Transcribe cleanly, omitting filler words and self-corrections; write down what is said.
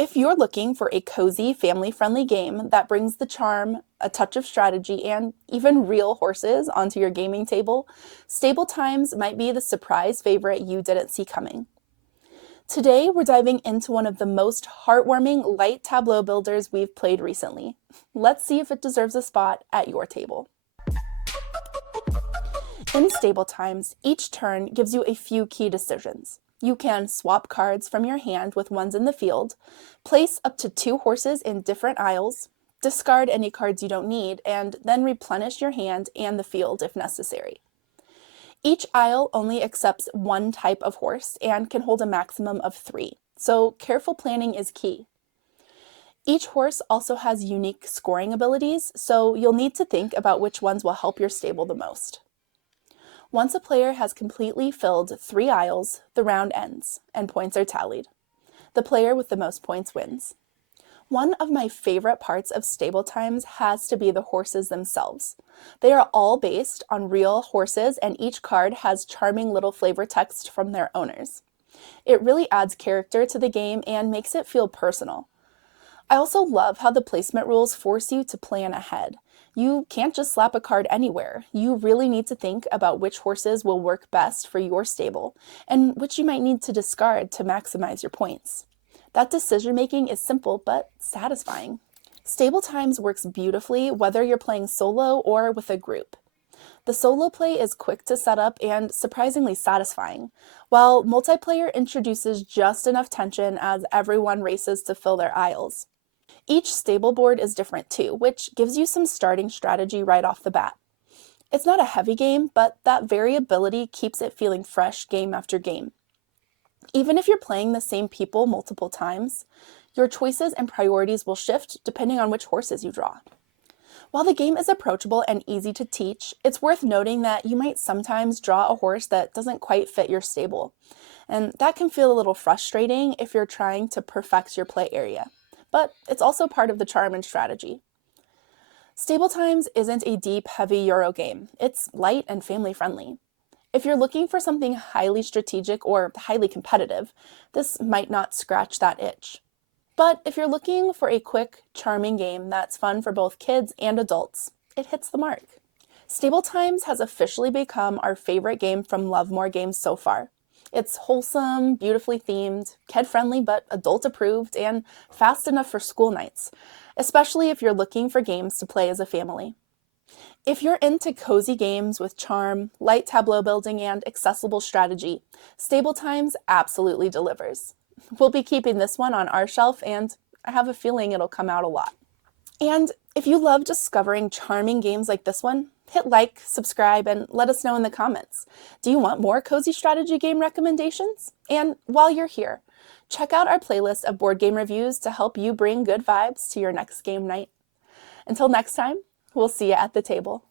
If you're looking for a cozy, family-friendly game that brings the charm, a touch of strategy, and even real horses onto your gaming table, Stable Times might be the surprise favorite you didn't see coming. Today, we're diving into one of the most heartwarming light tableau builders we've played recently. Let's see if it deserves a spot at your table. In Stable Times, each turn gives you a few key decisions. You can swap cards from your hand with ones in the field, place up to 2 horses in different aisles, discard any cards you don't need, and then replenish your hand and the field if necessary. Each aisle only accepts one type of horse and can hold a maximum of 3, so careful planning is key. Each horse also has unique scoring abilities, so you'll need to think about which ones will help your stable the most. Once a player has completely filled 3 aisles, the round ends, and points are tallied. The player with the most points wins. One of my favorite parts of Stable Times has to be the horses themselves. They are all based on real horses, and each card has charming little flavor text from their owners. It really adds character to the game and makes it feel personal. I also love how the placement rules force you to plan ahead. You can't just slap a card anywhere. You really need to think about which horses will work best for your stable, and which you might need to discard to maximize your points. That decision making is simple but satisfying. Stable Times works beautifully whether you're playing solo or with a group. The solo play is quick to set up and surprisingly satisfying, while multiplayer introduces just enough tension as everyone races to fill their aisles. Each stable board is different too, which gives you some starting strategy right off the bat. It's not a heavy game, but that variability keeps it feeling fresh game after game. Even if you're playing the same people multiple times, your choices and priorities will shift depending on which horses you draw. While the game is approachable and easy to teach, it's worth noting that you might sometimes draw a horse that doesn't quite fit your stable, and that can feel a little frustrating if you're trying to perfect your play area. But it's also part of the charm and strategy. Stable Times isn't a deep, heavy Euro game. It's light and family-friendly. If you're looking for something highly strategic or highly competitive, this might not scratch that itch. But if you're looking for a quick, charming game that's fun for both kids and adults, it hits the mark. Stable Times has officially become our favorite game from Lovemore Games so far. It's wholesome, beautifully themed, kid-friendly but adult-approved, and fast enough for school nights, especially if you're looking for games to play as a family. If you're into cozy games with charm, light tableau building, and accessible strategy, Stable Times absolutely delivers. We'll be keeping this one on our shelf, and I have a feeling it'll come out a lot. And if you love discovering charming games like this one, hit like, subscribe, and let us know in the comments. Do you want more cozy strategy game recommendations? And while you're here, check out our playlist of board game reviews to help you bring good vibes to your next game night. Until next time, we'll see you at the table.